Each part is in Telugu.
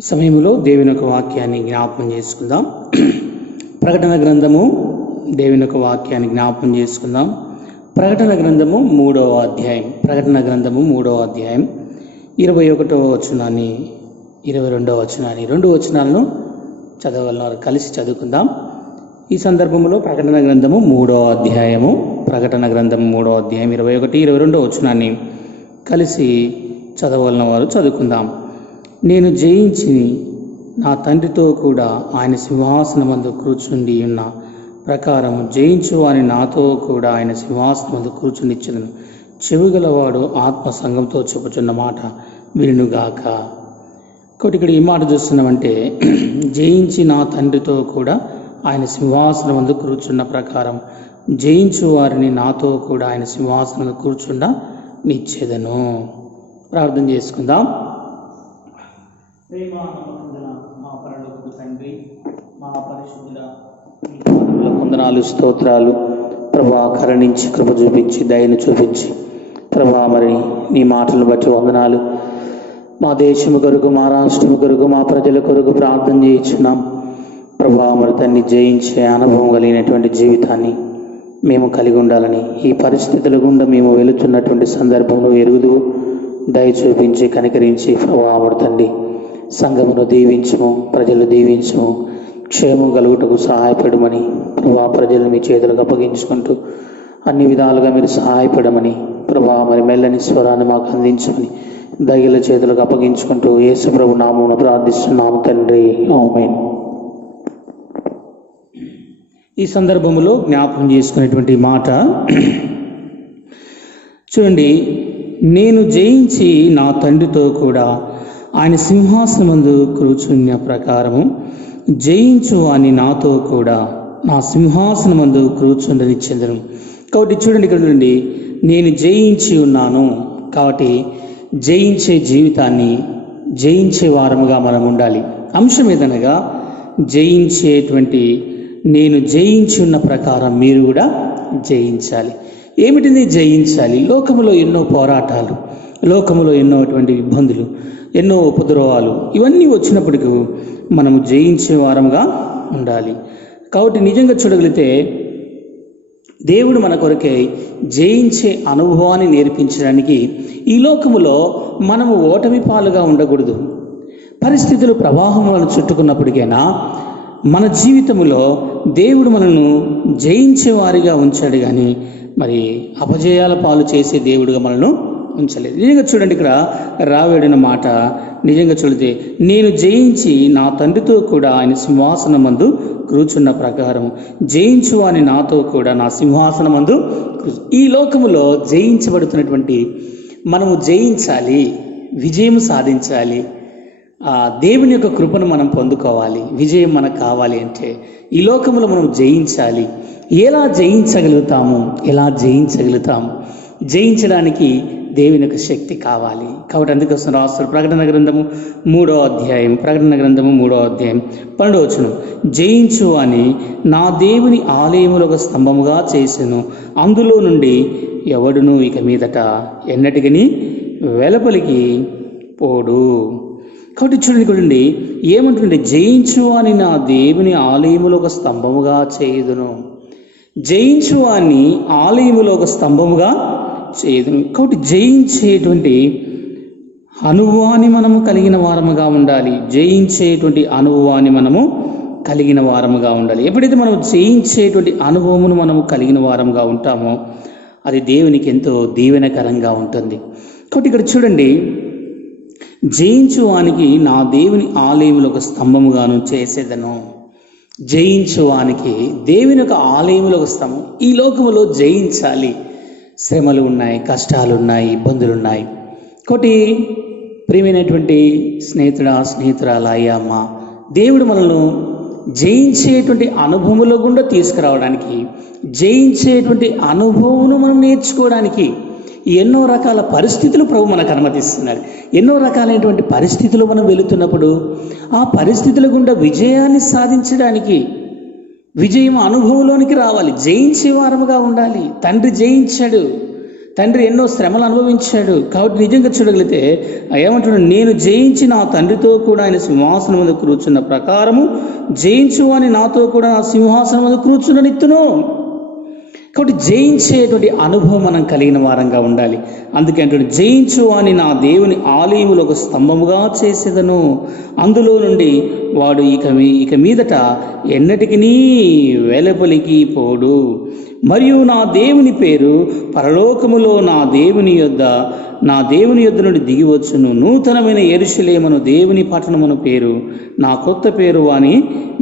ఈ సమయంలో దేవుని యొక్క వాక్యాన్ని జ్ఞాపకం చేసుకుందాం. ప్రకటన గ్రంథము దేవుని యొక్క వాక్యాన్ని జ్ఞాపకం చేసుకుందాం. ప్రకటన గ్రంథము 3వ అధ్యాయం. ప్రకటన గ్రంథము 3వ అధ్యాయం 21వ వచనాన్ని 22వ వచనాన్ని 2 వచనాలను చదవగలరు. కలిసి చదువుకుందాం. ఈ సందర్భంలో ప్రకటన గ్రంథము 3వ అధ్యాయము 3వ అధ్యాయం 21, 22వ వచనాన్ని కలిసి చదవగలిగిన వారు చదువుకుందాం. నేను జయించి నా తండ్రితో కూడా ఆయన సింహాసనమందు కూర్చుండి ఉన్న ప్రకారం జయించు అని నాతో కూడా ఆయన సింహాసనమందు కూర్చునిచ్చెదను. చెవిగలవాడు ఆత్మ సంఘంతో చెప్పుచున్న మాట వినుగాక. కాబట్టి ఇక్కడ ఈ మాట చూస్తున్నామంటే, జయించి నా తండ్రితో కూడా ఆయన సింహాసనమందు కూర్చున్న ప్రకారం జయించు వారిని నాతో కూడా ఆయన సింహాసనం కూర్చుండ నిచ్చేదను. ప్రార్థన చేసుకుందాం. ప్రేమ నమ్మకంగల మా పరలోకపు తండ్రి, మా పరిశుద్ధుడా, వందనాలు, స్తోత్రాలు ప్రభా. కరుణించి కృప చూపించి దయను చూపించి ప్రభా, మరి నీ మాటలను బట్టి వందనాలు. మా దేశము కొరకు, మా రాష్ట్రము కొరకు, మా ప్రజల కొరకు ప్రార్థన చేయించున్నాం ప్రభా. మరి దాన్ని జయించే అనుభవం కలిగినటువంటి జీవితాన్ని మేము కలిగి ఉండాలని, ఈ పరిస్థితుల గుండా మేము వెళుతున్నటువంటి సందర్భంలో ఎరుగుదు దయ చూపించి కనికరించి ప్రభా మరి తండ్రి సంఘమును దీవించము, ప్రజలు దీవించము, క్షేమం కలుగుటకు సహాయపడమని ప్రభా, ప్రజలను మీ చేతులకు అప్పగించుకుంటూ అన్ని విధాలుగా మీరు సహాయపడమని ప్రభా, మరి మెల్లని స్వరాన్ని మాకు అందించమని దయ్యుల చేతులకు అప్పగించుకుంటూ యేసు ప్రభు నామమున ప్రార్థిస్తున్నాము తండ్రి, ఆమేన్. ఈ సందర్భంలో జ్ఞాపకం చేసుకునేటువంటి మాట చూడండి. నేను జయించి నా తండ్రితో కూడా ఆయన సింహాసనమందు కూర్చున్న ప్రకారము జయించు అని నాతో కూడా నా సింహాసనమందు కూర్చుండనిచ్చెదను. కాబట్టి చూడండి, ఇక్కడ నుండి నేను జయించి ఉన్నాను. కాబట్టి జయించే జీవితాన్ని జయించే వారముగా మనం ఉండాలి. అంశం ఏదనగా జయించేటువంటి, నేను జయించి ఉన్న ప్రకారం మీరు కూడా జయించాలి. ఏమిటిది జయించాలి? లోకములో ఎన్నో పోరాటాలు, లోకములో ఎన్నోటువంటి ఇబ్బందులు, ఎన్నో ఉపద్రవాలు ఇవన్నీ వచ్చినప్పటికీ మనము జయించే వారంగా ఉండాలి. కాబట్టి నిజంగా చూడగలిగితే దేవుడు మన కొరకే జయించే అనుభవాన్ని నేర్పించడానికి ఈ లోకములో మనము ఓటమి పాలుగా ఉండకూడదు. పరిస్థితులు ప్రవాహములను చుట్టుకున్నప్పటికైనా మన జీవితంలో దేవుడు మనల్ని జయించే వారిగా ఉంచాడు, కానీ మరి అపజయాల పాలు చేసే దేవుడుగా మనల్ని ఉంచలేదు. నిజంగా చూడండి, ఇక్కడ రావేడిన మాట నిజంగా చూడితే, నేను జయించి నా తండ్రితో కూడా ఆయన సింహాసనమందు కూర్చున్న ప్రకారం జయించు అని నాతో కూడా నా సింహాసనమందు. ఈ లోకములో జయించబడుతున్నటువంటి మనము జయించాలి, విజయం సాధించాలి, దేవుని యొక్క కృపను మనం పొందుకోవాలి. విజయం మనకు కావాలి అంటే ఈ లోకంలో మనం జయించాలి. ఎలా జయించగలుగుతాము? జయించడానికి దేవుని యొక్క శక్తి కావాలి. కాబట్టి అందుకోసం రాస్తారు ప్రకటన గ్రంథము 3వ అధ్యాయం 12వ వచనం, జయించు అని నా దేవుని ఆలయములో ఒక స్తంభముగా చేసెను, అందులో నుండి ఎవడును ఇక మీదట ఎన్నటికని వెలుపలికి పోడు. కాబట్టి చూడండి, ఏమంటుండే? జయించు అని నా దేవుని ఆలయములో ఒక స్తంభముగా చేయుదును. జయించు అని ఆలయములో ఒక స్తంభముగా చేయుదును. కాబట్టి జయించేటువంటి అనుభవాన్ని మనము కలిగిన వారముగా ఉండాలి. జయించేటువంటి అనుభవాన్ని మనము కలిగిన వారముగా ఉండాలి. ఎప్పుడైతే మనం జయించేటువంటి అనుభవమును మనము కలిగిన వారముగా ఉంటామో అది దేవునికి ఎంతో దీవెనకరంగా ఉంటుంది. కాబట్టి ఇక్కడ చూడండి, జయించువానికి నా దేవుని ఆలయంలో ఒక స్తంభముగాను చేసేదను. జయించువానికి దేవుని యొక్క ఆలయంలో ఒక స్తంభం. ఈ లోకములో జయించాలి. శ్రమలు ఉన్నాయి, కష్టాలు ఉన్నాయి, ఇబ్బందులు ఉన్నాయి. కాబట్టి ప్రియమైనటువంటి స్నేహితురాల అయ్యమ్మ, దేవుడు మనల్ని జయించేటువంటి అనుభవముల గుండా తీసుకురావడానికి, జయించేటువంటి అనుభవమును మనం నేర్చుకోవడానికి ఎన్నో రకాల పరిస్థితులు ప్రభు మనకు అనుమతిస్తున్నాడు. ఎన్నో రకాలైనటువంటి పరిస్థితులు మనం వెళుతున్నప్పుడు ఆ పరిస్థితుల గుండా విజయాన్ని సాధించడానికి, విజయం అనుభవంలోనికి రావాలి, జయించే వారముగా ఉండాలి. తండ్రి జయించాడు, తండ్రి ఎన్నో శ్రమలు అనుభవించాడు. కాబట్టి నిజంగా చూడగలిగితే ఏమంటున్నాడు, నేను జయించి నా తండ్రితో కూడా ఆయన సింహాసనం మీద కూర్చున్న ప్రకారము జయించు అని నాతో కూడా నా సింహాసనం మీద కూర్చున్న నిత్తును. కాబట్టి జయించేటువంటి అనుభవం మనం కలిగిన వారంగా ఉండాలి. అందుకే అంటున్నాడు, జయించు అని నా దేవుని ఆలయములో ఒక స్తంభముగా చేసేదను, అందులో నుండి వాడు ఇక మీదట ఎన్నటికి వెలుపలికి పోడు. మరియు నా దేవుని పేరు పరలోకములో నా దేవుని యొద్ద నుండి దిగివచ్చును. నూతనమైన యెరూషలేమును దేవుని పట్టణమును పేరు, నా కొత్త పేరు వాని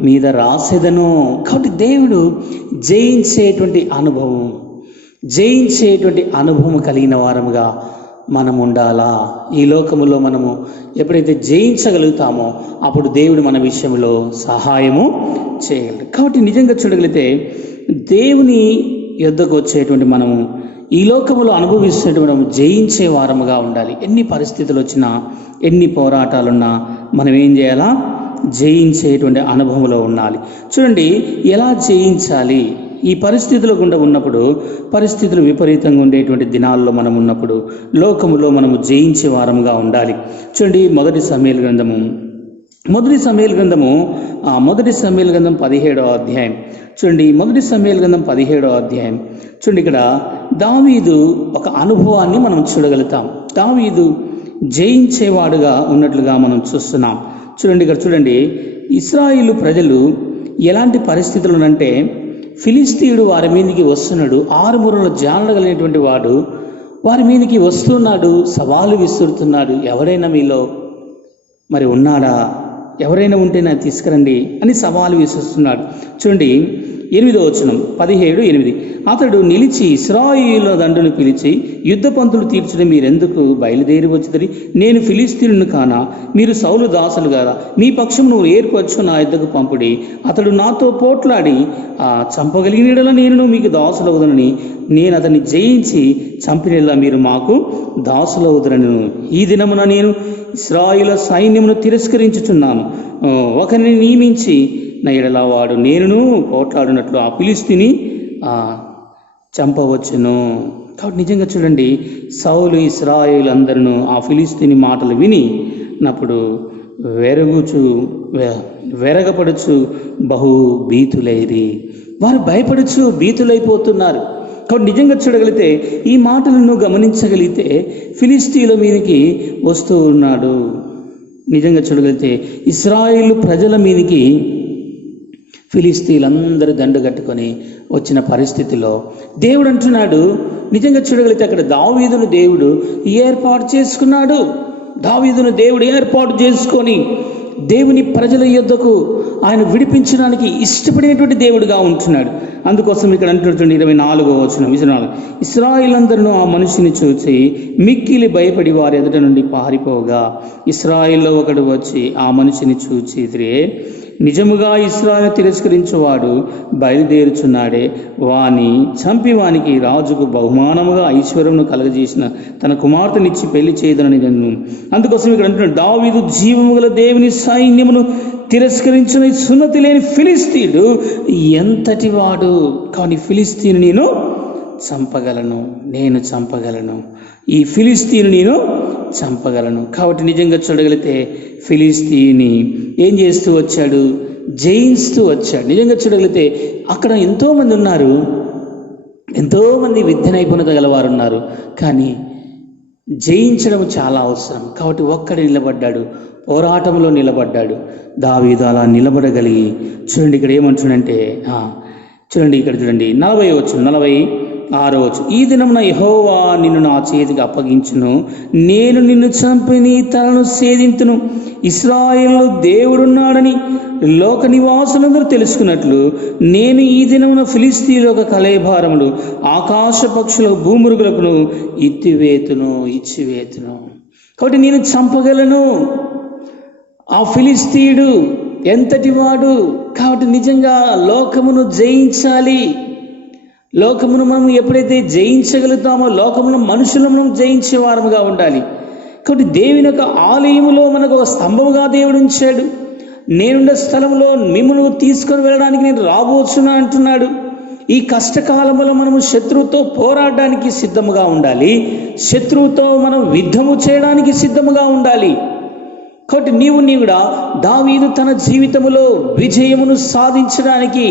మీద రాసేదను. కాబట్టి దేవుడు జయించేటువంటి అనుభవం కలిగిన వారముగా మనం ఉండాలా. ఈ లోకములో మనము ఎప్పుడైతే జయించగలుగుతామో అప్పుడు దేవుడు మన విషయంలో సహాయము చేయగలడు. కాబట్టి నిజంగా చూడగలిగితే దేవుని యొద్దకు వచ్చేటువంటి మనము ఈ లోకములో అనుభవిస్తున్నటువంటి మనం జయించే వారముగా ఉండాలి. ఎన్ని పరిస్థితులు వచ్చినా, ఎన్ని పోరాటాలున్నా మనం ఏం చేయాలా? జయించేటువంటి అనుభవంలో ఉండాలి. చూడండి, ఎలా జయించాలి? ఈ పరిస్థితుల గుండా ఉన్నప్పుడు, పరిస్థితులు విపరీతంగా ఉండేటువంటి దినాల్లో మనం ఉన్నప్పుడు లోకములో మనము జయించే వారముగా ఉండాలి. చూడండి, మొదటి సమూయేలు గ్రంథం 17వ అధ్యాయం చూడండి. మొదటి సమూయేలు గ్రంథం 17వ అధ్యాయం చూడండి. ఇక్కడ దావీదు ఒక అనుభవాన్ని మనం చూడగలుగుతాం. దావీదు జయించేవాడుగా ఉన్నట్లుగా మనం చూస్తున్నాం. చూడండి, ఇక్కడ చూడండి, ఇశ్రాయేలు ప్రజలు ఎలాంటి పరిస్థితులు అంటే, ఫిలిస్తీయుడు వారి మీదకి వస్తున్నాడు. 6 మూరల జానలు కలిగినటువంటి వాడు వారి మీదకి వస్తున్నాడు, సవాలు విసురుతున్నాడు. ఎవరైనా మీలో మరి ఉన్నాడా? ఎవరైనా ఉంటే నాకు తీసుకురండి అని సవాలు విసురుస్తున్నాడు. చూడండి, 8వ వచనం 17:8. అతడు నిలిచి ఇశ్రాయేలు దండును పిలిచి, యుద్ధ పంతులు తీర్చడం మీరెందుకు బయలుదేరి వచ్చిందని? నేను ఫిలిస్తీయులను కానా? మీరు సౌలు దాసులు గారా? మీ పక్షమును ఏర్పరచు నా యుద్ధకు పంపుడి. అతడు నాతో పోట్లాడి చంపగలిగినలా నేను మీకు దాసులవుదనని, నేను అతన్ని జయించి చంపినలా మీరు మాకు దాసులవుదనను. ఈ దినమున నేను ఇశ్రాయేలు సైన్యమును తిరస్కరించుచున్నాను. ఒకరిని నియమించి నా ఎడల వాడు నేనును పోట్లాడినట్లు ఆ ఫిలిస్తీని చంపవచ్చును. కాబట్టి నిజంగా చూడండి, సౌలు ఇశ్రాయేలు అందరూ ఆ ఫిలిస్తీని మాటలు వినినప్పుడు వెరగపడుచు బహు భీతులైరి. వారు భయపడుచు భీతులైపోతున్నారు. కాబట్టి నిజంగా చూడగలిగితే, ఈ మాటలను గమనించగలిగితే ఫిలిస్తీన్ల మీదకి వస్తూ ఉన్నాడు. నిజంగా చూడగలిగితే ఇశ్రాయేలు ప్రజల మీదకి ఫిలిస్తీన్లందరూ దండు కట్టుకొని వచ్చిన పరిస్థితిలో దేవుడు అంటున్నాడు, నిజంగా చూడగలిగితే అక్కడ దావీదును దేవుడు ఏర్పాటు చేసుకున్నాడు. దావీదును దేవుడు ఏర్పాటు చేసుకొని దేవుని ప్రజల యొద్దకు ఆయన విడిపించడానికి ఇష్టపడేటువంటి దేవుడుగా ఉంటున్నాడు. అందుకోసం ఇక్కడ అంటున్నటువంటి 24వ వచనం, ఇశ్రాయేలందరూ ఆ మనిషిని చూసి మిక్కిలి భయపడి వారి ఎదుట నుండి పారిపోగా, ఇశ్రాయేల్లో ఒకడు వచ్చి ఆ మనిషిని చూచి, నిజముగా ఇశ్రాయేలు తిరస్కరించువాడు బయలుదేరుచున్నాడే, వాని చంపి వానికి రాజుకు బహుమానముగా ఐశ్వర్యమును కలగజేసిన తన కుమార్తెనిచ్చి పెళ్లి చేయదనని నన్ను. అందుకోసం ఇక్కడ అంటున్నాడు, దావీదు జీవము గల దేవుని సైన్యమును తిరస్కరించిన సున్నతి లేని ఫిలిస్తీయుడు ఎంతటి వాడు? కానీ ఫిలిస్తీను నేను చంపగలను, ఈ ఫిలిస్తీను నేను చంపగలను. కాబట్టి నిజంగా చూడగలిగితే ఫిలిస్తీని ఏం చేస్తూ వచ్చాడు? జయిస్తూ వచ్చాడు. నిజంగా చూడగలిగితే అక్కడ ఎంతోమంది ఉన్నారు, ఎంతోమంది విద్య నైపుణ్యత గలవారు ఉన్నారు. కానీ జయించడం చాలా అవసరం. కాబట్టి ఒక్కడు నిలబడ్డాడు, పోరాటంలో నిలబడ్డాడు. దావీదు అలా నిలబడగలిగి చూడండి ఇక్కడ ఏమంటుందంటే, చూడండి ఇక్కడ చూడండి 46వ ఈ దినమున యెహోవా నిన్ను నా చేతికి అప్పగించును, నేను నిన్ను చంపి నీ తలను ఛేదింతును. ఇశ్రాయేలు దేవుడున్నాడని లోక నివాసులందరూ తెలుసుకున్నట్లు నేను ఈ దినమున ఫిలిస్తీయుల ఒక కళేభారములు ఆకాశ పక్షుల భూమురుగులకు ఇచ్చివేతును. కాబట్టి నేను చంపగలను. ఆ ఫిలిస్తీయుడు ఎంతటి వాడు? కాబట్టి నిజంగా లోకమును జయించాలి. లోకమును మనం ఎప్పుడైతే జయించగలుగుతామో లోకమును మనుషులను జయించే వారముగా ఉండాలి. కాబట్టి దేవుని యొక్క ఆలయములో మనకు ఒక స్తంభముగా దేవుడు ఉంచాడు. నేనుండే స్థలంలో మిమ్మల్ని తీసుకొని వెళ్ళడానికి నేను రాబోచున్నా అంటున్నాడు. ఈ కష్టకాలంలో మనము శత్రువుతో పోరాడడానికి సిద్ధముగా ఉండాలి. శత్రువుతో మనం యుద్ధము చేయడానికి సిద్ధముగా ఉండాలి. కాబట్టి నీవు కూడా దావీదు తన జీవితములో విజయమును సాధించడానికి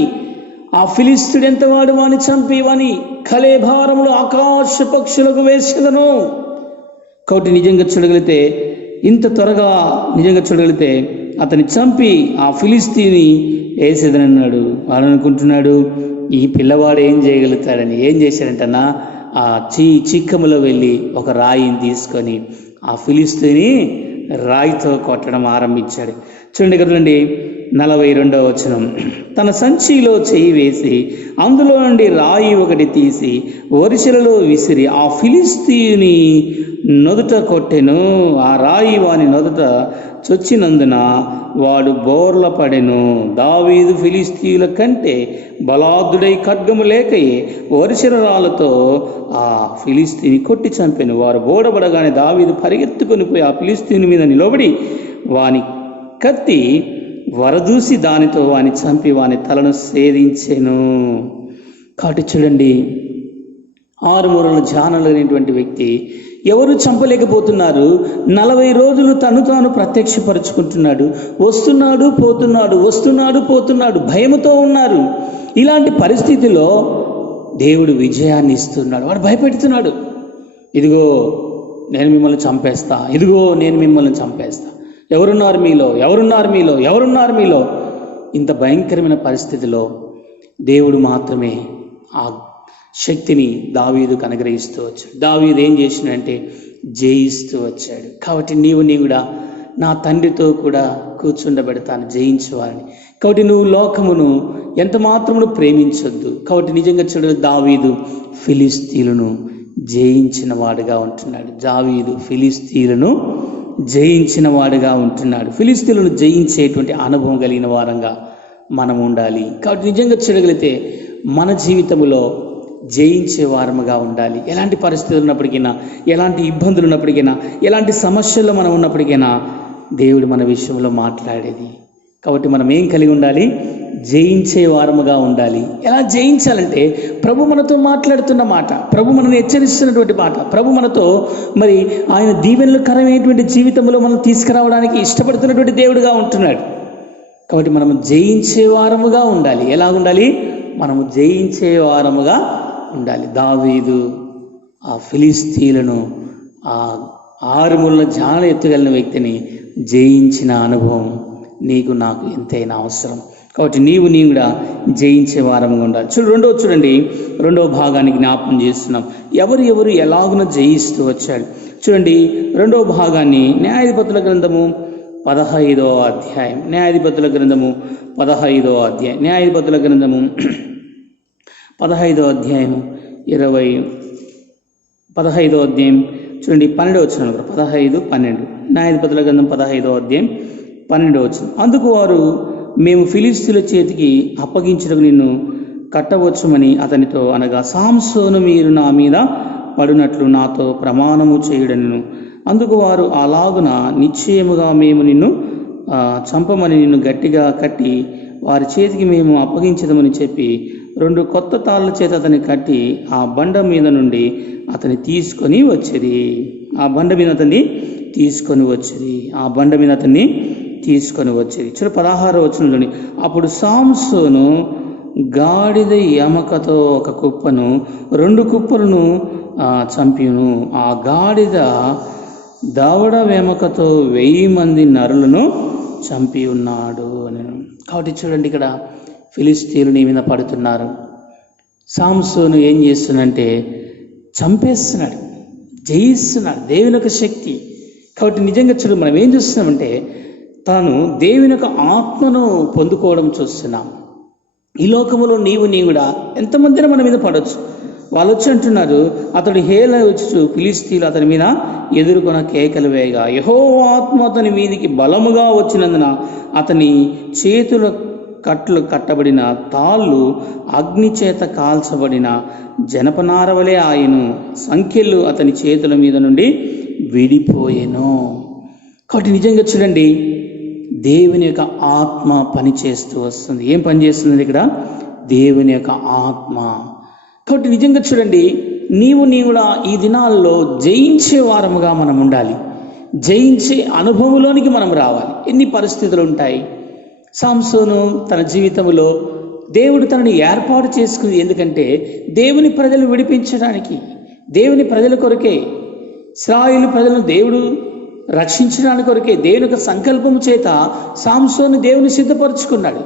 ఆ ఫిలిష్తీయుడు ఎంత వాడు వాని చంపి వాని కళేభారములు ఆకాశ పక్షులకు వేసేదను. కాబట్టి నిజంగా చూడగలిగితే ఇంత త్వరగా నిజంగా చూడగలిగితే అతన్ని చంపి ఆ ఫిలిష్తీయుని వేసేదనన్నాడు. వాడు అనుకుంటున్నాడు ఈ పిల్లవాడు ఏం చేయగలుగుతాడని. ఏం చేశాడంటన్నా ఆ చిక్కములో వెళ్ళి ఒక రాయిని తీసుకొని ఆ ఫిలిష్తీయుని రాయితో కొట్టడం ఆరంభించాడు. చూడండి కదండి 42వ వచనం. తన సంచిలో చేయి వేసి అందులో నుండి రాయి ఒకటి తీసి వరిసెలలో విసిరి ఆ ఫిలిష్తీయుని నొదుట కొట్టెను. ఆ రాయి వాని నొదుట చొచ్చినందున వాడు బోర్ల పడెను. దావీదు ఫిలిష్తీయుల కంటే బలాదుడై ఖడ్గము లేకయే వరిసెల రాళ్లతో ఆ ఫిలిష్తీయుని కొట్టి చంపెను. వారు బోడబడగానే దావీదు పరిగెత్తుకొని పోయి ఆ ఫిలిష్తీయుని మీద నిలబడి వాని కత్తి వరదూసి దానితో వాని చంపి వాని తలను ఛేదించెను. కాబట్టి చూడండి, 6 మూరల జ్ఞానం అనేటువంటి వ్యక్తి ఎవరు చంపలేకపోతున్నారు. 40 రోజులు తను తాను ప్రత్యక్షపరుచుకుంటున్నాడు. వస్తున్నాడు పోతున్నాడు, భయముతో ఉన్నారు. ఇలాంటి పరిస్థితిలో దేవుడు విజయాన్ని ఇస్తున్నాడు. వాడు భయపెడుతున్నాడు, ఇదిగో నేను మిమ్మల్ని చంపేస్తా, ఇదిగో నేను మిమ్మల్ని చంపేస్తా, ఎవరున్నారు మీలో. ఇంత భయంకరమైన పరిస్థితిలో దేవుడు మాత్రమే ఆ శక్తిని దావీదుకు అనుగ్రహిస్తూ వచ్చాడు. దావీదు ఏం చేసినంటే జయిస్తూ వచ్చాడు. కాబట్టి నీవు కూడా నా తండ్రితో కూడా కూర్చుండబెడతాను జయించేవారిని. కాబట్టి నువ్వు లోకమును ఎంత మాత్రమును ప్రేమించొద్దు. కాబట్టి నిజంగా చూడ దావీదు ఫిలిష్తీయులను జయించిన వాడుగా ఉంటున్నాడు. ఫిలిష్తీయులను జయించేటువంటి అనుభవం కలిగిన వారంగా మనం ఉండాలి. కాబట్టి నిజంగా చూడగలిగితే మన జీవితంలో జయించే వారముగా ఉండాలి. ఎలాంటి పరిస్థితులు ఉన్నప్పటికైనా, ఎలాంటి ఇబ్బందులు ఉన్నప్పటికైనా, ఎలాంటి సమస్యల్లో మనం ఉన్నప్పటికైనా దేవుడు మన విషయంలో మాట్లాడేది. కాబట్టి మనం ఏం కలిగి ఉండాలి? జయించే వారముగా ఉండాలి. ఎలా జయించాలంటే ప్రభు మనతో మాట్లాడుతున్న మాట, ప్రభు మనల్ని హెచ్చరిస్తున్నటువంటి మాట, ప్రభు మనతో మరి ఆయన దీవెనలకరమైనటువంటి జీవితంలో మనం తీసుకురావడానికి ఇష్టపడుతున్నటువంటి దేవుడుగా ఉంటున్నాడు. కాబట్టి మనము జయించే వారముగా ఉండాలి. ఎలా ఉండాలి? మనము జయించే వారముగా ఉండాలి. దావీదు ఆ ఫిలిష్తీయులను ఆ 6 మూరల జ్ఞానం ఎత్తుగలిగిన వ్యక్తిని జయించిన అనుభవం నీకు నాకు ఎంతైనా అవసరం. కాబట్టి నీవు కూడా జయించే వారంగా ఉండాలి. చూడండి రెండవ భాగాన్ని జ్ఞాపకం చేస్తున్నాం. ఎవరు ఎలాగున జయిస్తూ వచ్చాడు. చూడండి 2వ భాగాన్ని న్యాయాధిపతుల గ్రంథము 15వ అధ్యాయం. న్యాయాధిపతుల గ్రంథము 15వ అధ్యాయం. న్యాయాధిపతుల గ్రంథము 15వ అధ్యాయం 15వ అధ్యాయం చూడండి 12వ వచనం. 15-12 న్యాయాధిపతుల గ్రంథం 15వ అధ్యాయం 12వ వచనం. అందుకు వారు, మేము ఫిలిష్తీయుల చేతికి అప్పగించుటకు నిన్ను కట్టవచ్చుమని అతనితో అనగా, సాంసోను మీరు నా మీద పడినట్లు నాతో ప్రమాణము చేయుడనెను. అందుకు వారు, అలాగున నిశ్చయముగా మేము నిన్ను చంపమని నిన్ను గట్టిగా కట్టి వారి చేతికి మేము అప్పగించదమని చెప్పి 2 కొత్త తాళ్ళ చేత అతన్ని కట్టి ఆ బండ మీద నుండి అతన్ని తీసుకొని వచ్చిరి. ఆ బండ మీద అతన్ని తీసుకొని వచ్చేది. చూడు 16వ వచనంలోని, అప్పుడు సాంసోను గాడిద ఎమకతో ఒక కుప్పను 2 కుప్పలను చంపిను. ఆ గాడిద దవడ వెమకతో 1000 మంది నరులను చంపి ఉన్నాడు అని. కాబట్టి చూడండి, ఇక్కడ ఫిలిష్తీయులు నీ మీద పడుతున్నారు. సాంసోను ఏం చేస్తున్నాడంటే చంపేస్తున్నాడు, జయిస్తున్నాడు. దేవుని యొక్క శక్తి. కాబట్టి నిజంగా చూడు, మనం ఏం చూస్తున్నామంటే తాను దేవుని యొక్క ఆత్మను పొందుకోవడం చూస్తున్నాం. ఈ లోకములో నీవు కూడా ఎంతమందిని మన మీద పడవచ్చు. వాళ్ళు వచ్చి అంటున్నారు, అతడు హేళ వచ్చు ఫిలిష్తీయులు అతని మీద ఎదుర్కొన్న కేకలు వేయగా యెహోవా ఆత్మ అతని మీదికి బలముగా వచ్చినందున అతని చేతుల కట్లు కట్టబడిన తాళ్ళు అగ్ని చేత కాల్చబడిన జనపనార వలె ఆయను, సంఖ్యలు అతని చేతుల మీద నుండి విడిపోయెను. కాబట్టి నిజంగా చూడండి, దేవుని యొక్క ఆత్మ పని చేస్తూ వస్తుంది. ఏం పని చేస్తుంది ఇక్కడ? దేవుని యొక్క ఆత్మ. కాబట్టి నిజంగా చూడండి, నీవు కూడా ఈ దినాల్లో జయించే వారముగా మనం ఉండాలి. జయించే అనుభవంలోనికి మనం రావాలి. ఎన్ని పరిస్థితులు ఉంటాయి. సంసోను తన జీవితంలో దేవుడు తనని ఏర్పాటు చేసుకుంది ఎందుకంటే దేవుని ప్రజలు విడిపించడానికి, దేవుని ప్రజల కొరకే, ఇశ్రాయేలు ప్రజలను దేవుడు రక్షించడానికి కొరకే దేవుని యొక్క సంకల్పము చేత సంసోను దేవుని సిద్ధపరచుకున్నాడు.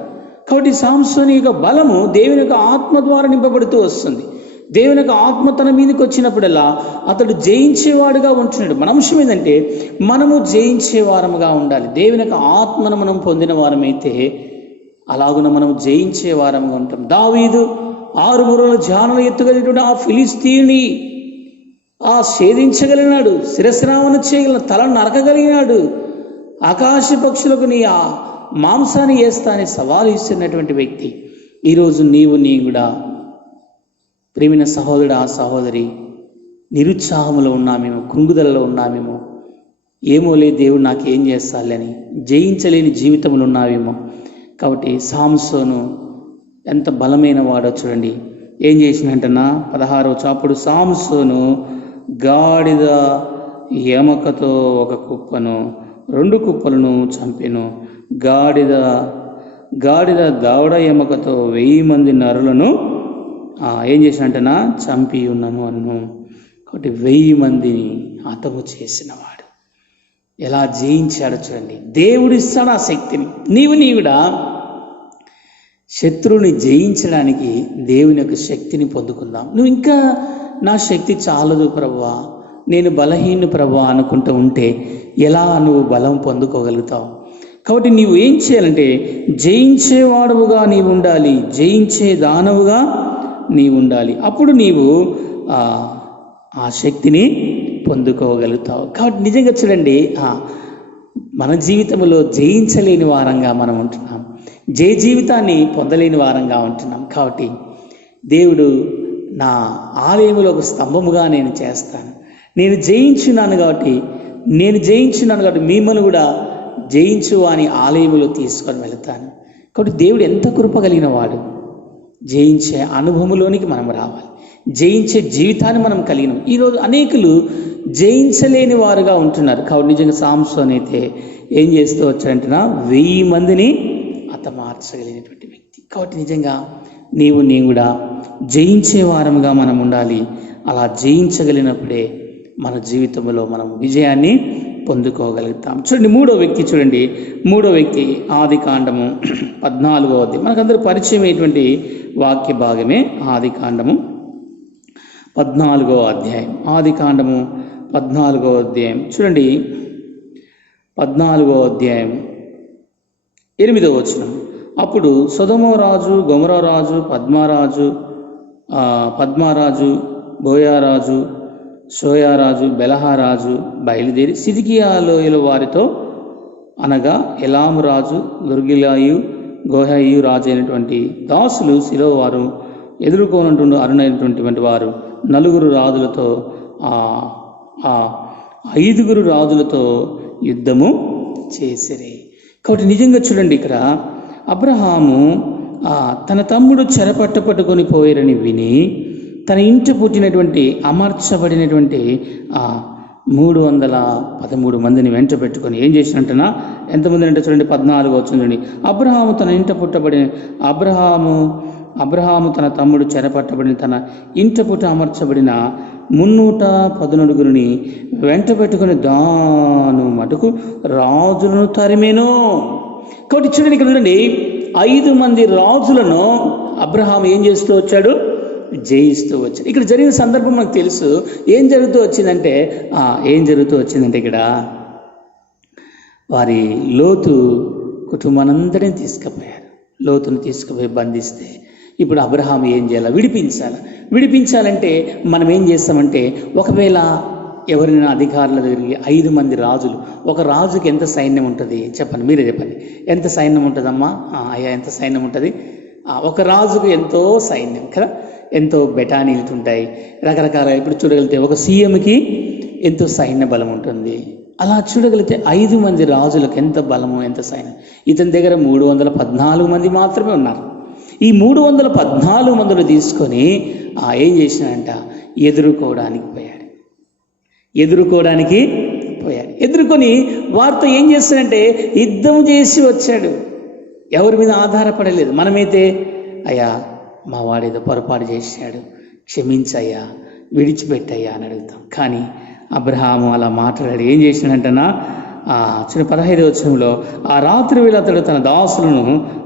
కాబట్టి సంసోను యొక్క బలము దేవుని యొక్క ఆత్మ ద్వారా నింపబడుతూ వస్తుంది. దేవుని యొక్క ఆత్మ తన మీదకి వచ్చినప్పుడల్లా అతడు జయించేవాడుగా ఉంటున్నాడు. మన అంశం ఏంటంటే మనము జయించేవారముగా ఉండాలి. దేవుని యొక్క ఆత్మను మనం పొందిన వారమైతే అలాగున మనం జయించే వారంగా ఉంటాం. దావీదు 6 మూరల జానులు ఎత్తుగలిగినటువంటి ఆ ఫిలిస్తీయుని ఛేదించగలిగినాడు, శిరస్రావణ చేయగలిగిన, తల నరకగలిగినాడు. ఆకాశ పక్షులకు నీ ఆ మాంసాన్ని వేస్తా అని సవాలు ఇస్తున్నటువంటి వ్యక్తి. ఈరోజు నీవు కూడా ప్రేమిన సహోదరుడు, ఆ సహోదరి, నిరుత్సాహంలో ఉన్నామేమో, కృంగుదలలో ఉన్నామేమో, ఏమోలే దేవుడు నాకేం చేస్తాలని జయించలేని జీవితంలో ఉన్నావేమో. కాబట్టి సంసోను ఎంత బలమైన వాడో చూడండి. ఏం చేసినంటన్నా 16వ చాపుడు, సంసోను గాడిద ఎమకతో ఒక కుప్పను 2 కుప్పలను చంపెను. గాడిద దవడ ఎమకతో 1000 మంది నరులను ఏం చేసినట్టనా చంపి ఉన్నాను అన్ను. కాబట్టి 1000 మందిని హతము చేసినవాడు ఎలా జయించాడో చూడండి. దేవుడు ఇస్తాడు ఆ శక్తిని. నీవు కూడా శత్రువుని జయించడానికి దేవుని యొక్క శక్తిని పొందుకుందాం. నువ్వు ఇంకా నా శక్తి చాలదు ప్రభువా, నేను బలహీన ప్రభువా అనుకుంటూ ఉంటే ఎలా నువ్వు బలం పొందుకోగలుగుతావు? కాబట్టి నీవు ఏం చేయాలంటే జయించేవాడుగా నీవు ఉండాలి, జయించే దానవుగా నీవు ఉండాలి. అప్పుడు నీవు ఆ శక్తిని పొందుకోగలుగుతావు. కాబట్టి నిజంగా చూడండి, మన జీవితంలో జయించలేని వారంగా మనం ఉంటున్నాం, జయ జీవితాన్ని పొందలేని వారంగా ఉంటున్నాం. కాబట్టి దేవుడు నా ఆలయంలో ఒక స్తంభముగా నేను చేస్తాను, నేను జయించున్నాను కాబట్టి మిమ్మల్ని కూడా జయించు అని ఆలయంలో తీసుకొని వెళతాను. కాబట్టి దేవుడు ఎంత కృప కలిగిన వాడు. జయించే అనుభవంలోనికి మనం రావాలి, జయించే జీవితాన్ని మనం కలిగినాం. ఈరోజు అనేకులు జయించలేని వారుగా ఉంటున్నారు. కాబట్టి నిజంగా సంసోను అయితే ఏం చేస్తూ వచ్చాడంటున్నా 1000 మందిని హతమార్చగలిగినటువంటి వ్యక్తి. కాబట్టి నిజంగా నీవు కూడా జయించే వారముగా మనం ఉండాలి. అలా జయించగలిగినప్పుడే మన జీవితంలో మనం విజయాన్ని పొందుకోగలుగుతాం. చూడండి, 3వ వ్యక్తి చూడండి. 3వ వ్యక్తి ఆదికాండము 14వ అధ్యాయం. మనకందరూ పరిచయం అయ్యేటువంటి వాక్య భాగమే ఆదికాండము 14వ అధ్యాయం. ఆదికాండము 14వ అధ్యాయం చూడండి. 14వ అధ్యాయం 8వ వచనం. అప్పుడు సొదొమ రాజు, గొమొర రాజు, పద్మారాజు, బోయారాజు, షోయారాజు, బెలహారాజు బయలుదేరి సిద్కియా లోయల వారితో, అనగా ఎలాము రాజు, దుర్గిలాయు, గోహాయు రాజు అయినటువంటి దాసులు శిలో వారు ఎదుర్కొన్నటువంటి అరుణైనటువంటి వారు 4 రాజులతో 5 రాజులతో యుద్ధము చేసిరి. కాబట్టి నిజంగా చూడండి, ఇక్కడ అబ్రహాము తన తమ్ముడు చెరపట్టుకొని పోయారని విని తన ఇంటి పుట్టినటువంటి అమర్చబడినటువంటి 313 మందిని వెంట పెట్టుకొని ఏం చేసినట్టనా, ఎంతమంది అంటే చూడండి 14 వచ్చిందండి. అబ్రహాము తన ఇంట పుట్టబడిన అబ్రహాము తన తమ్ముడు చెరపట్టబడిన తన ఇంట పుట్ట అమర్చబడిన 314 వెంట పెట్టుకుని దాను మటుకు రాజులను తరిమేను. కాబట్టి చూడండి, ఇక్కడ చూడండి, 5 మంది రాజులను అబ్రహాము ఏం చేస్తూ వచ్చాడు, జయిస్తూ వచ్చాడు. ఇక్కడ జరిగిన సందర్భం మనకు తెలుసు. ఏం జరుగుతూ వచ్చిందంటే ఇక్కడ వారి లోతు కుటుంబానందరినీ తీసుకుపోయారు. లోతును తీసుకుపోయి బంధిస్తే ఇప్పుడు అబ్రహాము ఏం చేయాలి, విడిపించాలంటే మనం ఏం చేస్తామంటే, ఒకవేళ ఎవరైనా అధికారుల దగ్గరికి 5 మంది రాజులు, ఒక రాజుకి ఎంత సైన్యం ఉంటుంది చెప్పండి, మీరే చెప్పండి, ఎంత సైన్యం ఉంటుందమ్మా? అయ్యా, ఎంత సైన్యం ఉంటుంది? ఒక రాజుకు ఎంతో సైన్యం కదా, ఎంతో బెటానీలు ఉంటాయి, రకరకాల. ఇప్పుడు చూడగలిగితే ఒక సీఎంకి ఎంతో సైన్య బలం ఉంటుంది. అలా చూడగలిగితే 5 మంది రాజులకు ఎంత బలము, ఎంత సైన్యం. ఇతని దగ్గర 314 మంది మాత్రమే ఉన్నారు. ఈ 314 మందులు తీసుకొని ఏం చేసినాడంట, ఎదుర్కోవడానికి పోయాడు. ఎదుర్కొని వారితో ఏం చేస్తాడంటే యుద్ధం చేసి వచ్చాడు. ఎవరి మీద ఆధారపడలేదు. మనమైతే అయ్యా మా వాడేదో పొరపాటు చేశాడు, క్షమించయ్యా, విడిచిపెట్టయ్యా అని అడుగుతాం. కానీ అబ్రహాము అలా మాట్లాడాడు. ఏం చేసినాడంటనా 15వ వచనంలో, ఆ రాత్రి వేళ అతడు తన దాసులను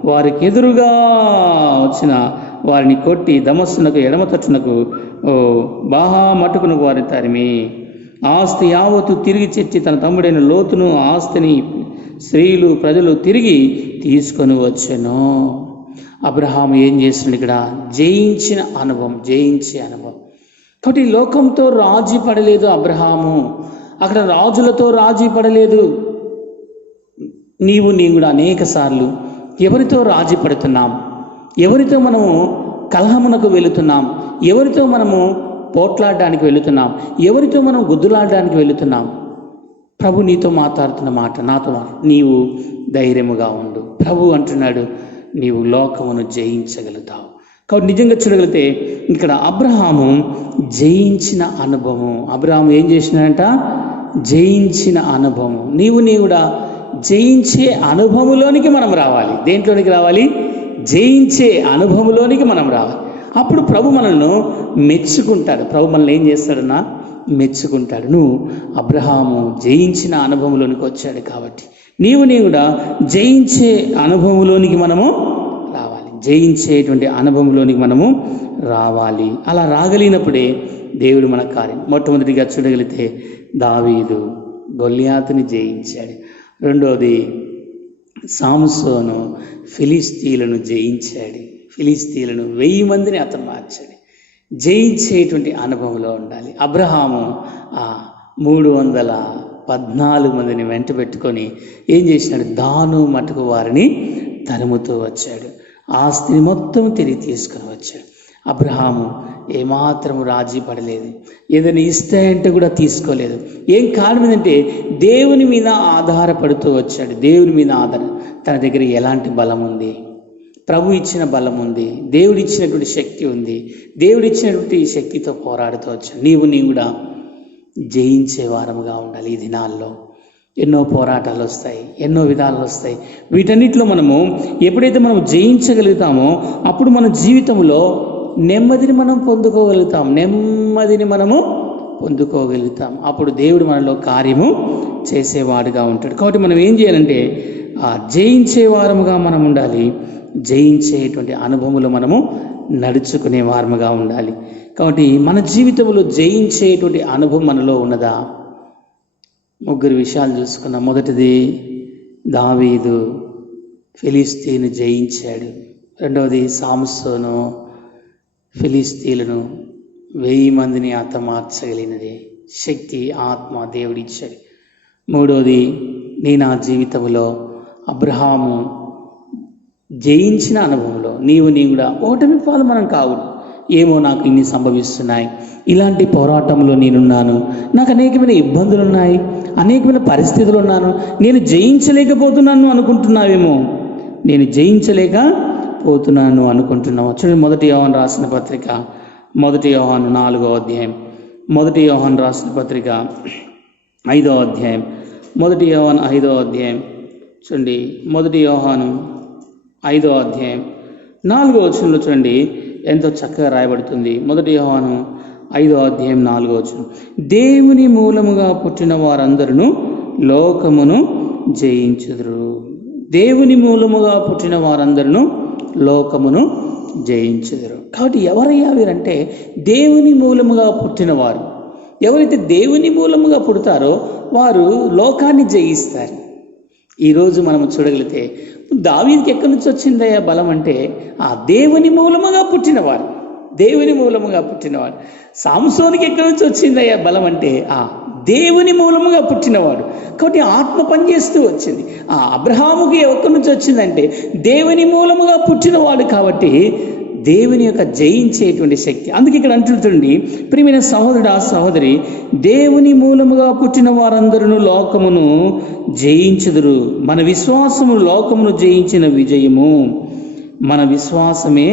వారికి ఎదురుగా వచ్చిన వారిని కొట్టి దమస్సునకు ఎడమ తట్టునకు బాహా మట్టుకునకు వారిని తరిమి ఆస్తి యావత్తు తిరిగి తెచ్చి తన తమ్ముడైన లోతును ఆస్తిని స్త్రీలు ప్రజలు తిరిగి తీసుకొని వచ్చెను. అబ్రహాము ఏం చేస్తున్నాడు ఇక్కడ? జయించే అనుభవం. కాబట్టి లోకంతో రాజీ పడలేదు అబ్రహాము, అక్కడ రాజులతో రాజీ పడలేదు. నేను కూడా అనేక సార్లు ఎవరితో రాజీ పడుతున్నాం, ఎవరితో మనము కలహమునకు వెళుతున్నాం, ఎవరితో మనము పోట్లాడడానికి వెళుతున్నాం, ఎవరితో మనం గుద్దులాడడానికి వెళుతున్నాం. ప్రభు నీతో మాట్లాడుతున్న మాట, నాతో నీవు ధైర్యముగా ఉండు. ప్రభు అంటున్నాడు, నీవు లోకమును జయించగలుగుతావు. కాబట్టి నిజంగా చూడగలిగితే ఇక్కడ అబ్రహాము జయించిన అనుభవం. అబ్రహాము ఏం చేసినాడంట? జయించిన అనుభవం. నీవు కూడా జయించే అనుభవంలోనికి మనం రావాలి. దేంట్లోనికి రావాలి? జయించే అనుభవంలోనికి మనం రావాలి. అప్పుడు ప్రభు మనల్ని మెచ్చుకుంటాడు. ప్రభు మనల్ని ఏం చేస్తాడన్నా? మెచ్చుకుంటాడు. నువ్వు అబ్రహాము జయించిన అనుభవంలోనికి వచ్చాడు కాబట్టి నీవు కూడా జయించే అనుభవంలోనికి మనము రావాలి. జయించేటువంటి అనుభవంలోనికి మనము రావాలి. అలా రాగలిగినప్పుడే దేవుడు మన కార్యం. మొట్టమొదటిగా చూడగలిగితే దావీదు గొల్యాతుని జయించాడు. రెండోది సాంసోను ఫిలిస్తీయులను జయించాడు. ఫిలిస్తీయులను 1000 మందిని అతను మార్చాడు. జయించేటువంటి అనుభవంలో ఉండాలి. అబ్రహాము 314 మందిని వెంట పెట్టుకొని ఏం చేసినాడు? దాను మటుకు వారిని తరుముతూ వచ్చాడు. ఆస్తిని మొత్తం తిరిగి తీసుకొని వచ్చాడు. అబ్రహాము ఏమాత్రం రాజీ పడలేదు. ఏదైనా ఇస్తాయంటే కూడా తీసుకోలేదు. ఏం కారణం ఏంటంటే దేవుని మీద ఆధారపడుతూ వచ్చాడు. దేవుని మీద తన దగ్గర ఎలాంటి బలం ఉంది? ప్రభు ఇచ్చిన బలం ఉంది, దేవుడు ఇచ్చినటువంటి శక్తి ఉంది. దేవుడు ఇచ్చినటువంటి శక్తితో పోరాడుతూ వచ్చాడు. నీవు కూడా జయించే వారముగా ఉండాలి. ఈ దినాల్లో ఎన్నో పోరాటాలు వస్తాయి, ఎన్నో విధాలు వస్తాయి. వీటన్నిటిలో మనము ఎప్పుడైతే మనం జయించగలుగుతామో అప్పుడు మన జీవితంలో నెమ్మదిని మనం పొందుకోగలుగుతాం. అప్పుడు దేవుడు మనలో కార్యము చేసేవాడుగా ఉంటాడు. కాబట్టి మనం ఏం చేయాలంటే జయించే వారముగా మనం ఉండాలి. జయించేటువంటి అనుభవములు మనము నడుచుకునే వారముగా ఉండాలి. కాబట్టి మన జీవితంలో జయించేటువంటి అనుభవం మనలో ఉన్నదా? 3 విషయాలు చూసుకున్నాం. మొదటిది, దావీదు ఫిలిస్తీను జయించాడు. రెండవది, సాంసోను ఫిలిస్తీయులను 1000 మందిని మార్చగలిగినది శక్తి, ఆత్మ దేవుడిచ్చాడు. మూడవది, నా జీవితంలో అబ్రహాము జయించిన అనుభవంలో నీవు కూడా ఓటమి పాలు మనం కావద్దు. ఏమో నాకు ఇన్ని సంభవిస్తున్నాయి, ఇలాంటి పోరాటంలో నేనున్నాను, నాకు అనేకమైన ఇబ్బందులు ఉన్నాయి, అనేకమైన పరిస్థితులు ఉన్నాను, నేను జయించలేకపోతున్నాను అనుకుంటున్నావేమో. నేను జయించలేకపోతున్నాను అనుకుంటున్నావు. చూడండి, 1 యోహాను రాసిన పత్రిక 1 యోహాను 4వ అధ్యాయం, 1 యోహాను రాసిన పత్రిక 5వ అధ్యాయం, 1 యోహాను 5వ అధ్యాయం. చూడండి, 1 యోహాను 5వ అధ్యాయం 4వ వచనంలో చూడండి ఎంతో చక్కగా రాయబడుతుంది. 1 యోహాను 5వ అధ్యాయం 4వ వచనం, దేవుని మూలముగా పుట్టిన వారందరూ లోకమును జయించుదురు. దేవుని మూలముగా పుట్టిన వారందరూ లోకమును జయించుదురు. కాబట్టి ఎవరయ్యా వీరంటే దేవుని మూలముగా పుట్టినవారు. ఎవరైతే దేవుని మూలముగా పుడతారో వారు లోకాన్ని జయిస్తారు. ఈరోజు మనం చూడగలిగితే దావీదుకి ఎక్కడి నుంచి వచ్చిందయ్యా బలం అంటే దేవుని మూలముగా పుట్టినవారు. సాంసోనికి ఎక్కడి నుంచి వచ్చిందయ్యా బలం అంటే దేవుని మూలముగా పుట్టినవాడు. కాబట్టి ఆత్మ పనిచేస్తూ వచ్చింది. అబ్రహాముకి ఎక్కడి నుంచి వచ్చిందంటే దేవుని మూలముగా పుట్టినవాడు కాబట్టి దేవుని యొక్క జయించేటువంటి శక్తి. అందుకే ఇక్కడ అంటుంటుంది, ప్రియమైన సహోదరుడా సహోదరి, దేవుని మూలముగా పుట్టిన వారందరూ లోకమును జయించుదురు. మన విశ్వాసము లోకమును జయించిన విజయము. మన విశ్వాసమే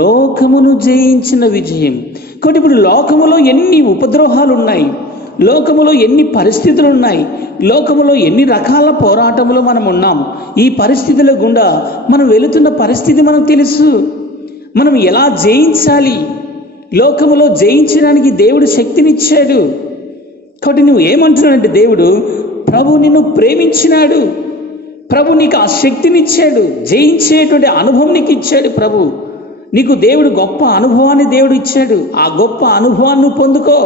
లోకమును జయించిన విజయం. కాబట్టి ఇప్పుడు లోకములో ఎన్ని ఉపద్రోహాలు ఉన్నాయి, లోకములో ఎన్ని పరిస్థితులు ఉన్నాయి, లోకములో ఎన్ని రకాల పోరాటములు మనం ఉన్నాం. ఈ పరిస్థితుల గుండా మనం వెళుతున్న పరిస్థితి మనకు తెలుసు. మనం ఎలా జయించాలి, లోకములో జయించడానికి దేవుడు శక్తినిచ్చాడు. కాబట్టి నువ్వు ఏమంటున్నాడంటే, దేవుడు ప్రభు నిన్ను ప్రేమించినాడు, ప్రభు నీకు ఆ శక్తినిచ్చాడు, జయించేటువంటి అనుభవం నీకు ఇచ్చాడు. ప్రభు నీకు దేవుడు గొప్ప అనుభవాన్ని దేవుడు ఇచ్చాడు. ఆ గొప్ప అనుభవాన్ని పొందుకో.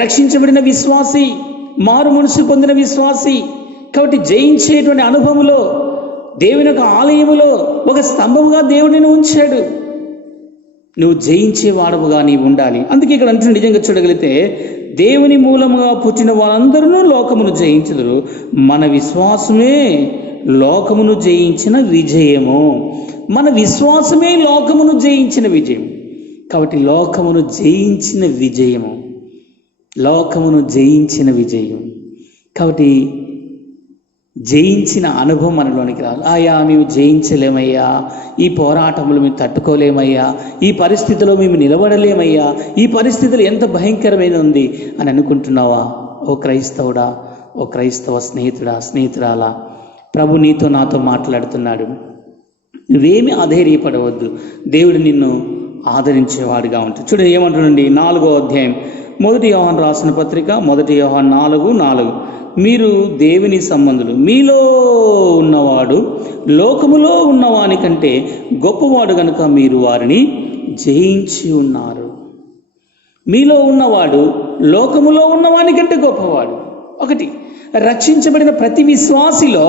రక్షించబడిన విశ్వాసి, మారు మనసు పొందిన విశ్వాసి కాబట్టి జయించేటువంటి అనుభవంలో దేవుని యొక్క ఆలయములో ఒక స్తంభముగా దేవుడిని ఉంచాడు. నువ్వు జయించేవాడవుగా నీవు ఉండాలి. అందుకే ఇక్కడ అంటున్న నిజంగా చూడగలిగితే, దేవుని మూలముగా పుట్టిన వాళ్ళందరూ లోకమును జయించుదురు, మన విశ్వాసమే లోకమును జయించిన విజయము. మన విశ్వాసమే లోకమును జయించిన విజయం. కాబట్టి లోకమును జయించిన విజయము, లోకమును జయించిన విజయం. కాబట్టి జయించిన అనుభవం మనలోనికి రావాలి. మేము జయించలేమయ్యా, ఈ పోరాటములు మేము తట్టుకోలేమయ్యా, ఈ పరిస్థితిలో మేము నిలబడలేమయ్యా, ఈ పరిస్థితులు ఎంత భయంకరమైన ఉంది అని అనుకుంటున్నావా? ఓ క్రైస్తవుడా, ఓ క్రైస్తవ స్నేహితుడా, స్నేహితురాలా, ప్రభు నీతో నాతో మాట్లాడుతున్నాడు. నువ్వేమి అధైర్యపడవద్దు, దేవుడు నిన్ను ఆదరించేవాడుగా ఉంటాడు. చూడండి ఏమంటుండండి, 4వ అధ్యాయం 1 యోహాను రాసిన పత్రిక 1 యోహాను 4:4, మీరు దేవుని సంబంధులు, మీలో ఉన్నవాడు లోకములో ఉన్నవాని కంటే గొప్పవాడు కనుక మీరు వారిని జయించి ఉన్నారు. మీలో ఉన్నవాడు లోకములో ఉన్నవాని కంటే గొప్పవాడు. ఒకటి, రక్షించబడిన ప్రతి విశ్వాసిలో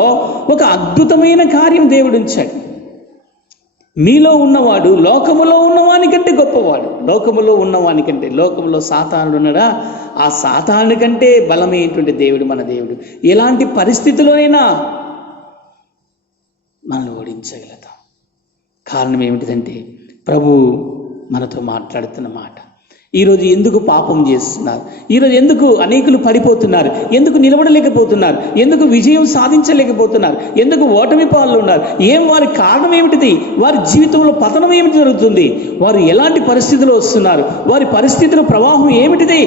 ఒక అద్భుతమైన కార్యం దేవుడు ఉంచాడు. మీలో ఉన్నవాడు లోకములో ఉన్నవాని కంటే గొప్పవాడు. లోకములో ఉన్నవాని కంటే, లోకములో సాతానుడు ఉన్నాడా, ఆ సాతాను కంటే బలమైనటువంటి దేవుడు మన దేవుడు. ఎలాంటి పరిస్థితుల్లోనైనా మనల్ని ఓడించగలుగుతాం. కారణం ఏమిటిదంటే, ప్రభు మనతో మాట్లాడుతున్న మాట. ఈరోజు ఎందుకు పాపం చేస్తున్నారు, ఈరోజు ఎందుకు అనేకులు పడిపోతున్నారు, ఎందుకు నిలబడలేకపోతున్నారు, ఎందుకు విజయం సాధించలేకపోతున్నారు, ఎందుకు ఓటమి పాలు ఉన్నారు, వారి కారణం ఏమిటిది, వారి జీవితంలో పతనం ఏమిటి జరుగుతుంది, వారు ఎలాంటి పరిస్థితులు వస్తున్నారు, వారి పరిస్థితుల ప్రవాహం ఏమిటిది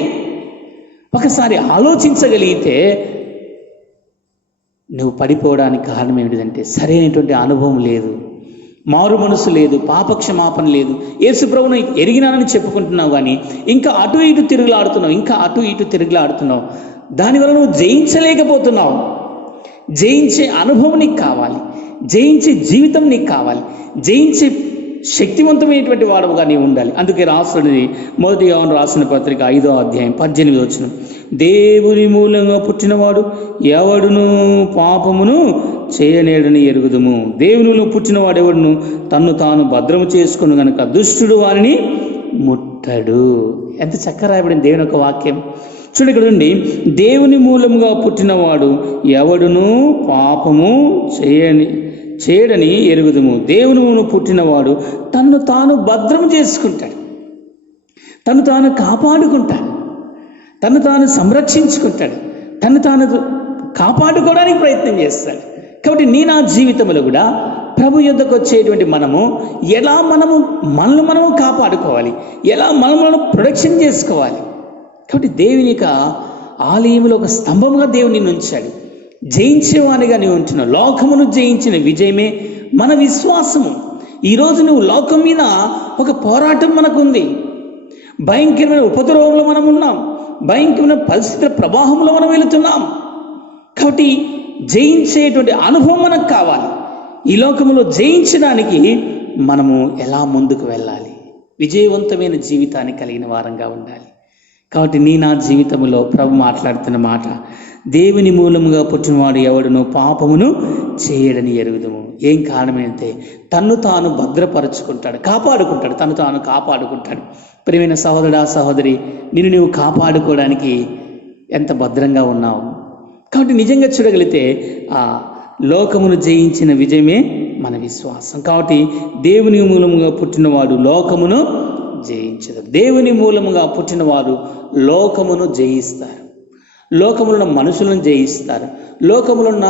ఒకసారి ఆలోచించగలిగితే నువ్వు పడిపోవడానికి కారణం ఏమిటిదంటే, సరైనటువంటి అనుభవం లేదు, మారు మనసు లేదు, పాపక్షమాపణ లేదు. యేసు ప్రభువును ఎరిగినానని చెప్పుకుంటున్నావు, కానీ ఇంకా అటు ఇటు తిరుగులాడుతున్నావు. దానివల్ల నువ్వు జయించలేకపోతున్నావు. జయించే అనుభవం నీకు కావాలి, జయించే జీవితం నీకు కావాలి, జయించే శక్తివంతమైనటువంటి వాడవుగా నీవు ఉండాలి. అందుకే రాస్తున్నది 1 యోహాను రాసిన పత్రిక 5వ అధ్యాయం 18వ వచనం, దేవుని మూలంగా పుట్టినవాడు ఎవడును పాపమును చేయనేడని ఎరుగుదుము, దేవునిలో పుట్టినవాడు ఎవడును తన్ను తాను భద్రము చేసుకుని గనుక దుష్టుడు వారిని ముట్టడు. ఎంత చక్కగా రాయబడింది దేవుని యొక్క వాక్యం. చూడు ఇక్కడ ఉండి, దేవుని మూలముగా పుట్టినవాడు ఎవడును పాపము చేయడని ఎరుగుదుము, దేవుని పుట్టినవాడు తన్ను తాను భద్రం చేసుకుంటాడు, తను తాను కాపాడుకుంటాడు, తను తాను సంరక్షించుకుంటాడు, తను తాను కాపాడుకోవడానికి ప్రయత్నం చేస్తాడు. కాబట్టి నా జీవితంలో కూడా ప్రభు యొద్దకు వచ్చేటువంటి మనము ఎలా మనము కాపాడుకోవాలి, ఎలా మనము ప్రొటెక్షన్ చేసుకోవాలి. కాబట్టి దేవుని యొక్క ఆలయంలో ఒక స్తంభముగా దేవుని ఉంచాడు. జయించేవానిగా నీవు ఉంటున్నావు. లోకమును జయించిన విజయమే మన విశ్వాసము. ఈరోజు నువ్వు లోకం మీద ఒక పోరాటం మనకు ఉంది. భయంకరమైన ఉపద్రవంలో మనం ఉన్నాం, భయంకరమైన పరిస్థితుల ప్రవాహంలో మనం వెళుతున్నాం. కాబట్టి జయించేటువంటి అనుభవం మనకు కావాలి. ఈ లోకములో జయించడానికి మనము ఎలా ముందుకు వెళ్ళాలి, విజయవంతమైన జీవితాన్ని కలిగిన వారంగా ఉండాలి. కాబట్టి నా జీవితంలో ప్రభు మాట్లాడుతున్న మాట, దేవుని మూలముగా పుట్టినవాడు ఎవడును పాపమును చేయడని ఎరుగుదుము. ఏం కారణమైతే తన్ను తాను భద్రపరుచుకుంటాడు, కాపాడుకుంటాడు, తను తాను కాపాడుకుంటాడు. ప్రియమైన సహోదరుడా, సహోదరి, నీవు కాపాడుకోవడానికి ఎంత భద్రంగా ఉన్నావు. కాబట్టి నిజంగా చూడగలిగితే ఆ లోకమును జయించిన విజయమే మన విశ్వాసం. కాబట్టి దేవుని మూలముగా పుట్టినవాడు లోకమును జయించదు. దేవుని మూలముగా పుట్టినవారు లోకమును జయిస్తారు, లోకములున్న మనుషులను జయిస్తారు, లోకములున్న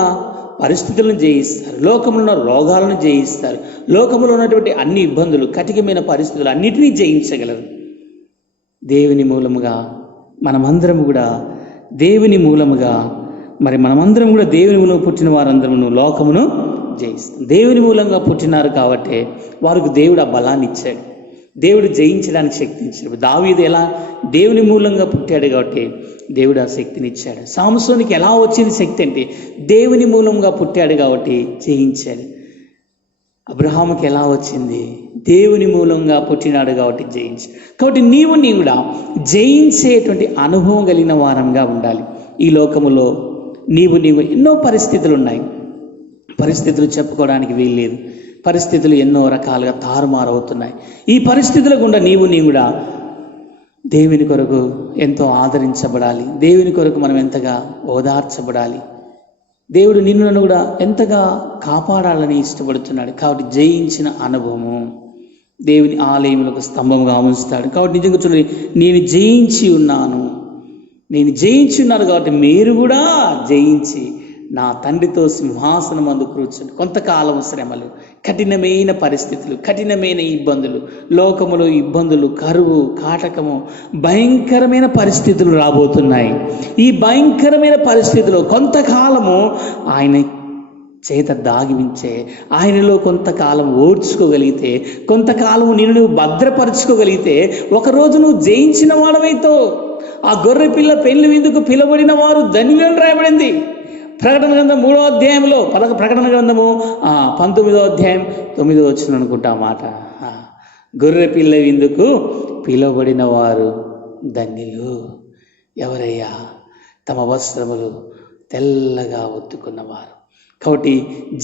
పరిస్థితులను జయిస్తారు, లోకంలో ఉన్న రోగాలను జయిస్తారు, లోకంలో ఉన్నటువంటి అన్ని ఇబ్బందులు, కఠినమైన పరిస్థితులు అన్నిటినీ జయించగలరు. దేవుని మూలముగా మనమందరం కూడా దేవుని మూలముగా మనమందరం కూడా దేవుని మూలంగా పుట్టిన వారందరము లోకమును జయిస్తాం. దేవుని మూలంగా పుట్టినారు కాబట్టి వారికి దేవుడు ఆ బలాన్ని ఇచ్చాడు, దేవుడు జయించడానికి శక్తి ఇచ్చాడు. దావీదు ఎలా దేవుని మూలంగా పుట్టాడు కాబట్టి దేవుడు ఆ శక్తిని ఇచ్చాడు. సాంసోనికి ఎలా వచ్చింది శక్తి అంటే దేవుని మూలంగా పుట్టాడు కాబట్టి జయించాడు. అబ్రహాముకి ఎలా వచ్చింది? దేవుని మూలంగా పుట్టినాడు కాబట్టి జయించాడు. కాబట్టి నీవు కూడా జయించేటువంటి అనుభవం కలిగిన వారంగా ఉండాలి. ఈ లోకములో నీవు ఎన్నో పరిస్థితులు ఉన్నాయి, పరిస్థితులు చెప్పుకోవడానికి వీల్లేదు. పరిస్థితులు ఎన్నో రకాలుగా తారుమారవుతున్నాయి. ఈ పరిస్థితుల గుండా నీవు కూడా దేవుని కొరకు ఎంతో ఆదరించబడాలి. దేవుని కొరకు మనం ఎంతగా ఓదార్చబడాలి. దేవుడు నన్ను కూడా ఎంతగా కాపాడాలని ఇష్టపడుతున్నాడు. కాబట్టి జయించిన అనుభవము దేవుని ఆలయములకు స్తంభంగా ఉంచుతాడు. కాబట్టి నిజంగా చూడండి, నేను జయించి ఉన్నాను కాబట్టి మీరు కూడా జయించి నా తండ్రితో సింహాసనం అందు కూర్చుని. కొంతకాలం శ్రమలు, కఠినమైన పరిస్థితులు, కఠినమైన ఇబ్బందులు, లోకములో ఇబ్బందులు, కరువు, కాటకము, భయంకరమైన పరిస్థితులు రాబోతున్నాయి. ఈ భయంకరమైన పరిస్థితుల్లో కొంతకాలము ఆయన చేత దాగివించే, ఆయనలో కొంతకాలం ఓడ్చుకోగలిగితే, కొంతకాలం నువ్వు భద్రపరచుకోగలిగితే ఒకరోజు నువ్వు జయించిన వాడవైతో. ఆ గొర్రె పిల్ల పెళ్లి విందుకు పిలబడిన వారు ధన్యులని రాయబడింది ప్రకటన గ్రంథం 3వ అధ్యాయంలో. ప్రకటన గ్రంథము 19వ అధ్యాయం 9వ వచనం అనుకుంటా మాట. గొర్రె పిల్ల విందుకు పిలువబడిన వారు ధన్యులు. ఎవరయ్యా? తమ వస్త్రములు తెల్లగా ఒత్తుకున్నవారు. కాబట్టి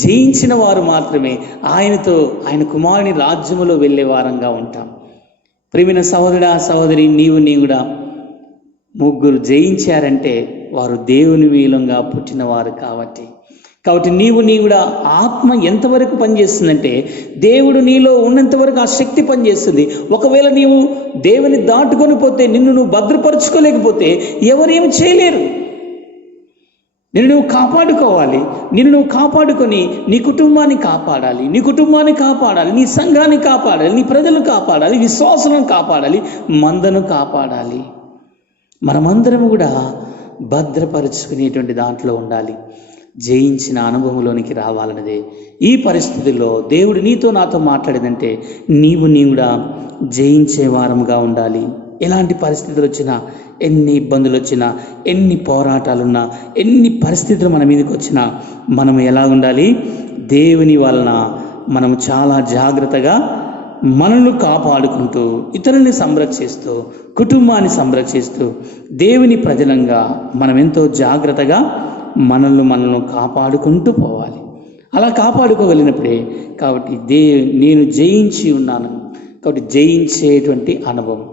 జయించిన వారు మాత్రమే ఆయనతో, ఆయన కుమారుని రాజ్యములో వెళ్ళే వారంగా ఉంటాం. ప్రియమైన సహోదరుడా, సహోదరి, నీవు కూడా ముగ్గురు జయించారంటే వారు దేవుని మూలంగా పుట్టినవారు కాబట్టి నీవు కూడా ఆత్మ ఎంతవరకు పనిచేస్తుందంటే దేవుడు నీలో ఉన్నంతవరకు ఆ శక్తి పనిచేస్తుంది. ఒకవేళ నీవు దేవుని దాటుకొని పోతే, నువ్వు భద్రపరచుకోలేకపోతే ఎవరేమి చేయలేరు. నువ్వు కాపాడుకోవాలి. నువ్వు కాపాడుకొని నీ కుటుంబాన్ని కాపాడాలి, నీ సంఘాన్ని కాపాడాలి, నీ ప్రజలు కాపాడాలి, విశ్వాసాలను కాపాడాలి, మందను కాపాడాలి. మనమందరం కూడా భద్రపరుచుకునేటువంటి దాంట్లో ఉండాలి. జయించిన అనుభవంలోనికి రావాలన్నదే ఈ పరిస్థితుల్లో దేవుడు నీతో నాతో మాట్లాడేదంటే నీవు కూడా జయించే వారంగా ఉండాలి. ఎలాంటి పరిస్థితులు వచ్చినా, ఎన్ని ఇబ్బందులు వచ్చినా, ఎన్ని పోరాటాలున్నా, ఎన్ని పరిస్థితులు మన మీదకి వచ్చినా మనం ఎలా ఉండాలి? దేవుని వలన మనం చాలా జాగ్రత్తగా మనల్ని కాపాడుకుంటూ, ఇతరుల్ని సంరక్షిస్తూ, కుటుంబాన్ని సంరక్షిస్తూ, దేవుని ప్రజలంగా మనం ఎంతో జాగ్రత్తగా మనల్ని కాపాడుకుంటూ పోవాలి. అలా కాపాడుకోగలిగినప్పుడే కాబట్టి నేను జయించి ఉన్నాను కాబట్టి జయించేటువంటి అనుభవం,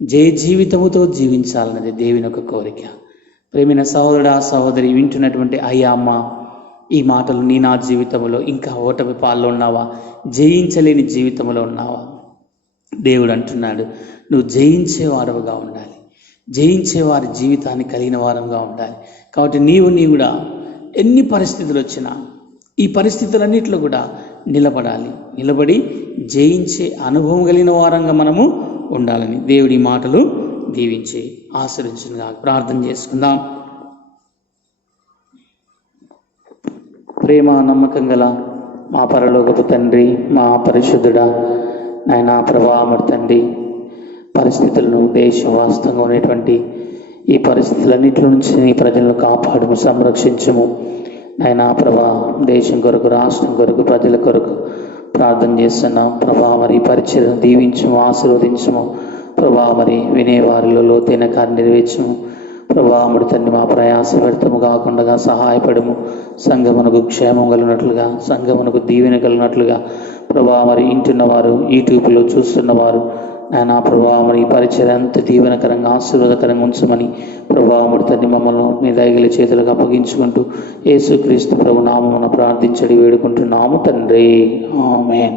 జయ జీవితముతో జీవించాలన్నది దేవుని యొక్క కోరిక. ప్రేమైన సహోదరుడా, సహోదరి, వింటున్నటువంటి అయ్యా, అమ్మ, ఈ మాటలు నా జీవితంలో ఇంకా ఓటమి పాల్లో ఉన్నావా? జయించలేని జీవితంలో ఉన్నావా? దేవుడు అంటున్నాడు, నువ్వు జయించేవారుగా ఉండాలి, జయించేవారి జీవితాన్ని కలిగిన వారంగా ఉండాలి. కాబట్టి నీవు కూడా ఎన్ని పరిస్థితులు వచ్చినా ఈ పరిస్థితులన్నింటిలో కూడా నిలబడి జయించే అనుభవం కలిగిన వారంగా మనము ఉండాలని దేవుడి మాటలు దీవించి ఆశీర్వదించునుగా. ప్రార్థన చేసుకుందాం. ప్రేమ నమ్మకం గల మా పరలోకపు తండ్రి, మా పరిశుద్ధుడా, నాయనా ప్రభా, మరి తండ్రి, పరిస్థితులను, దేశం వాస్తవంగా ఉన్నటువంటి ఈ పరిస్థితులన్నింటి నుంచి నీ ప్రజలను కాపాడుము, సంరక్షించుము. నాయనా ప్రభా, దేశం కొరకు, రాష్ట్రం కొరకు, ప్రజల కొరకు ప్రార్థన చేస్తున్నాం ప్రభా. మరి పరిచయం దీవించుము, ఆశీర్వదించుము ప్రభా. మరి వినేవారిలో లోతైన కార్యం నెరవేర్చుము ప్రభా. మరి తండ్రి, మా ప్రయాస వ్యర్థము కాకుండా సహాయపడము. సంఘమునకు క్షేమం కలిగినట్లుగా, సంఘమునకు దీవెన కలిగినట్లుగా ప్రభా. మరి ఇంటున్నవారు, యూట్యూబ్లో చూస్తున్నవారు నాయనా ప్రభా, మరి ఈ పరిచయం అంత దీవెనకరంగా, ఆశీర్వాదకరంగా ఉంచమని ప్రభా. మరి తండ్రి, మమ్మల్ని మీ దయగల చేతులకు అప్పగించుకుంటూ యేసుక్రీస్తు ప్రభు నామమున ప్రార్థించడి వేడుకుంటున్నాము తండ్రి. ఆమేన్.